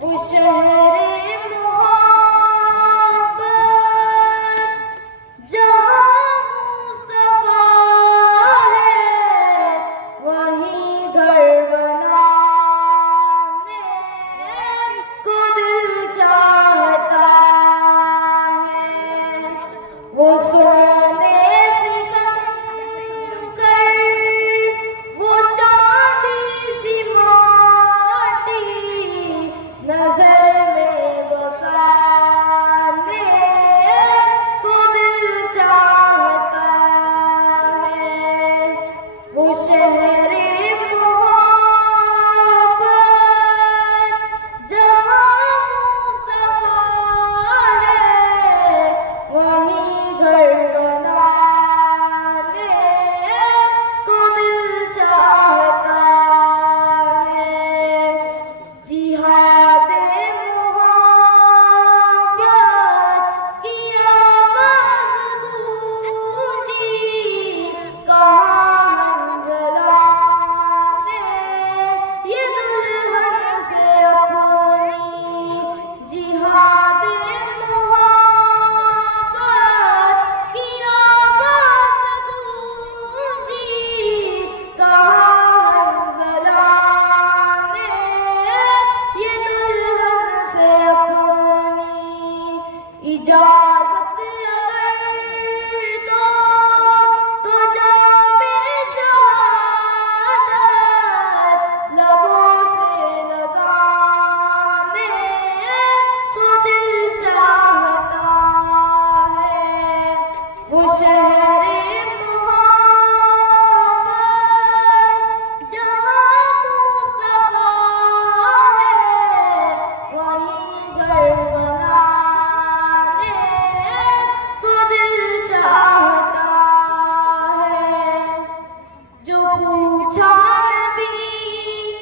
वो शहरे मोहब्बत जहाँ मुस्तफा है, वहीं घर बनाने को दिल चाहता है। वो सोने से चमकर, वो चांदी सी माटी नजर में बसाने को दिल चाहता है। वो शहरे मोहब्बत जहाँ मुस्तफा है, वहीं घर बनाने को दिल चाहता है। जिहादे मोहब्बत की आवाज़ गूंजी, कहाँ हंज़ला ने ये दुल्हन से अपनी। जिहादे मोहब्बत की आवाज़ गूंजी, कहाँ हंज़ला ने ये दुल्हन से अपनी। इजाज़त अगर दो तो जामे शहादत लबों से लगाने को दिल चाहता है। वो शहरे मोहब्बत जहाँ मुस्तफा है, वहीं घर बनाने को दिल चाहता है। जो पूछा नबी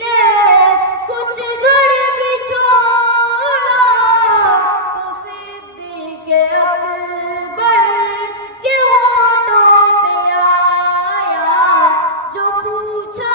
ने कुछ घर भी छोड़ा, तो सिद्दीक़ अकबर के होठों पे आया। जो पूछा